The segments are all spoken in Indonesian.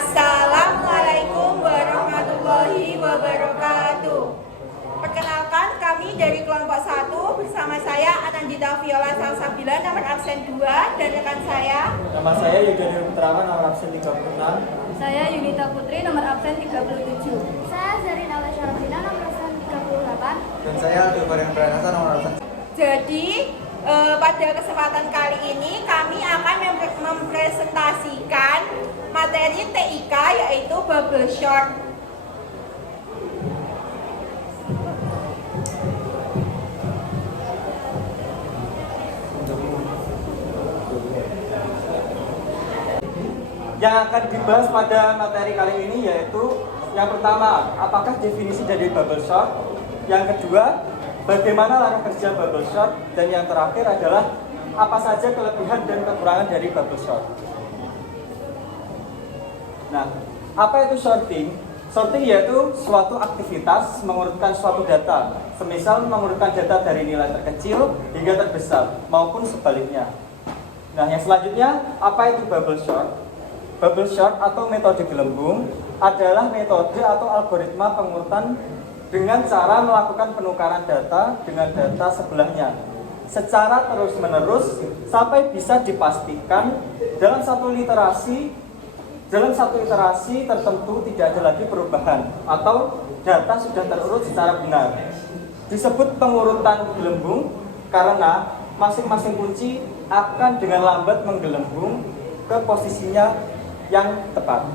Assalamualaikum warahmatullahi wabarakatuh. Perkenalkan, kami dari kelompok 1 bersama saya Anandita Viola Salsabila nomor absen 2 dan rekan saya. Nama saya Yudhani Putrawan nomor absen 36. Saya Yunita Putri nomor absen 37. Saya Zarina Syarafina nomor absen 38. Dan saya Aldo Bareng Pranasa nomor absen. Jadi pada kesempatan kali ini kami akan mempresentasikan materi TIK yaitu bubble short. Yang akan dibahas pada materi kali ini yaitu yang pertama, apakah definisi dari bubble short? Yang kedua, bagaimana cara kerja bubble short? Dan yang terakhir adalah apa saja kelebihan dan kekurangan dari bubble short. Nah, apa itu sorting? Sorting yaitu suatu aktivitas mengurutkan suatu data, semisal mengurutkan data dari nilai terkecil hingga terbesar, maupun sebaliknya. Nah, yang selanjutnya, apa itu bubble short? Bubble short atau metode gelembung adalah metode atau algoritma pengurutan dengan cara melakukan penukaran data dengan data sebelahnya secara terus-menerus sampai bisa dipastikan dalam satu iterasi tertentu tidak ada lagi perubahan atau data sudah terurut secara benar. Disebut pengurutan gelembung karena masing-masing kunci akan dengan lambat menggelembung ke posisinya yang tepat.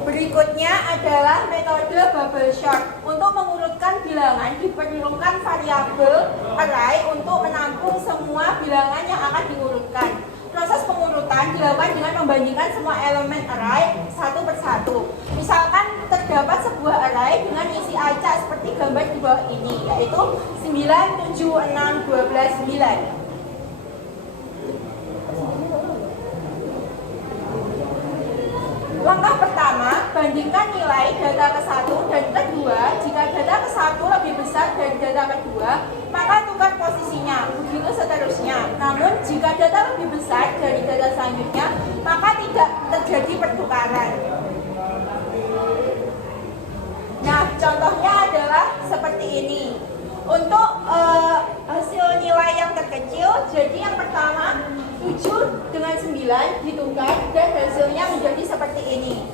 Berikutnya adalah metode bubble short. Untuk mengurutkan bilangan diperlukan variabel array untuk menampung semua bilangan yang akan diurutkan. Proses pengurutan dilakukan dengan membandingkan semua elemen array satu persatu. Misalkan terdapat sebuah array dengan isi acak seperti gambar di bawah ini, yaitu 9, 7, 6, 12, 9. Langkah pertama, bandingkan nilai data ke-1 dan ke-2. Jika data ke-1 lebih besar dari data ke-2, maka tukar posisinya, begitu seterusnya. Namun, jika data lebih besar dari data selanjutnya, maka tidak terjadi pertukaran. Nah, contohnya adalah seperti ini. Untuk hasil nilai yang terkecil, jadi yang pertama 7 dengan 9 ditukar dan hasilnya menjadi seperti ini.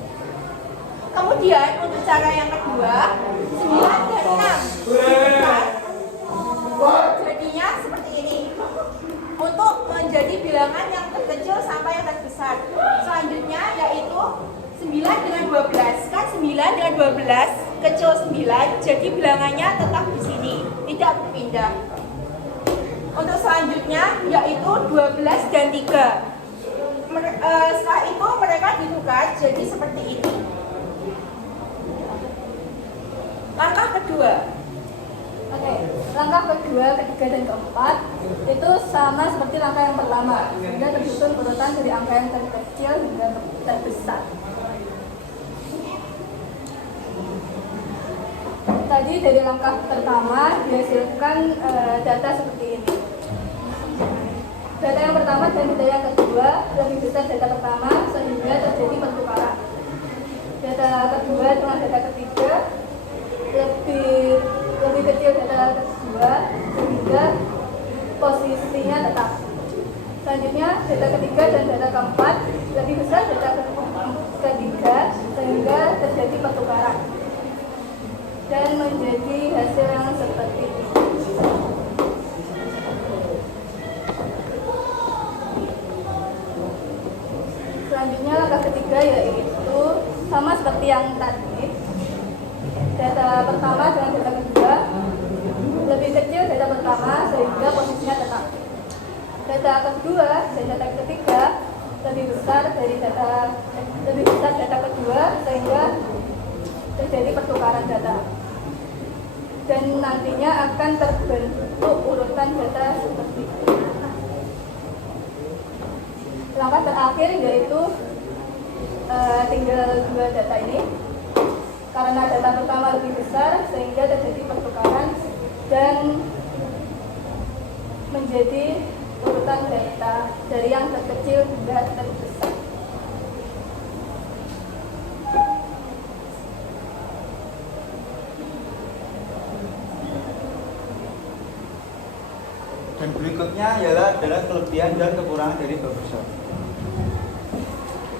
Kemudian untuk cara yang kedua, 9 dan 6 ditukar, jadinya seperti ini. Untuk menjadi bilangan yang terkecil sampai yang terbesar. Selanjutnya yaitu 9 dengan 12. Kan 9 dengan 12 kecil 9, jadi bilangannya tetap di sini, tidak berpindah. Untuk selanjutnya yaitu 12 dan 3. Setelah itu mereka ditukar jadi seperti ini. Langkah kedua. Oke, langkah kedua, ketiga, dan keempat itu sama seperti langkah yang pertama, sehingga tersusun urutan dari angka yang terkecil hingga terbesar. Tadi dari langkah pertama dihasilkan data seperti ini. Data yang pertama dan data yang kedua lebih besar data pertama sehingga terjadi pertukaran. Data kedua dengan data ketiga lebih kecil data kedua sehingga posisinya tetap. Selanjutnya data ketiga dan data keempat lebih besar data ketiga sehingga terjadi pertukaran dan menjadi hasil yang seperti ini. Selanjutnya langkah ketiga yaitu sama seperti yang tadi. Data pertama dengan data kedua lebih kecil data pertama sehingga posisinya tetap. Data kedua dan data ketiga lebih besar data kedua sehingga terjadi pertukaran data. Dan nantinya akan terbentuk urutan data seperti ini. Langkah terakhir yaitu tinggal dua data ini. Karena data pertama lebih besar sehingga terjadi pertukaran dan menjadi urutan data dari yang terkecil hingga terbesar. Dan berikutnya adalah kelebihan dan kekurangan dari bubble sort.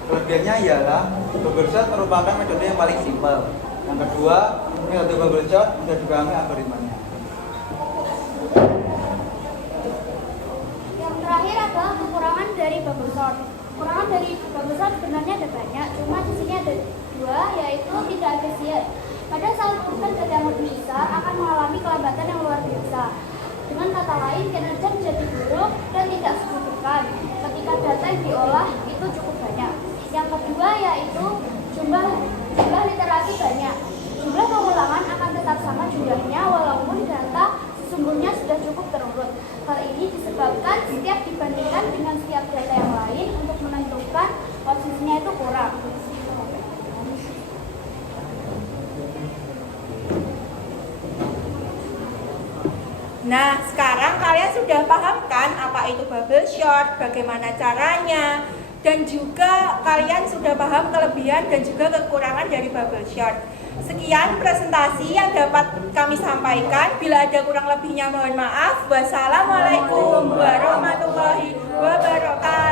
Kelebihannya ialah bubble sort merupakan metode yang paling simpel. Yang kedua, metode bubble sort sudah dipahami algoritmanya. Yang terakhir adalah kekurangan dari bubble sort. Kekurangan dari bubble sort sebenarnya ada banyak, cuma di sini ada dua, yaitu tidak efisien. Pada saat bukan data yang lebih besar akan mengalami kelambatan yang luar biasa. Dengan kata lain, kinerja menjadi buruk dan tidak signifikan ketika data yang diolah itu cukup banyak. Yang kedua yaitu jumlah literasi banyak. Jumlah pengulangan akan tetap sama jumlahnya walaupun data sesungguhnya sudah cukup terurut. Hal ini disebabkan setiap dibandingkan dengan setiap data yang lain untuk menentukan posisinya itu kurang. Nah, sekarang kalian sudah paham kan apa itu bubble sort, bagaimana caranya, dan juga kalian sudah paham kelebihan dan juga kekurangan dari bubble sort. Sekian presentasi yang dapat kami sampaikan. Bila ada kurang lebihnya mohon maaf. Wassalamualaikum warahmatullahi wabarakatuh.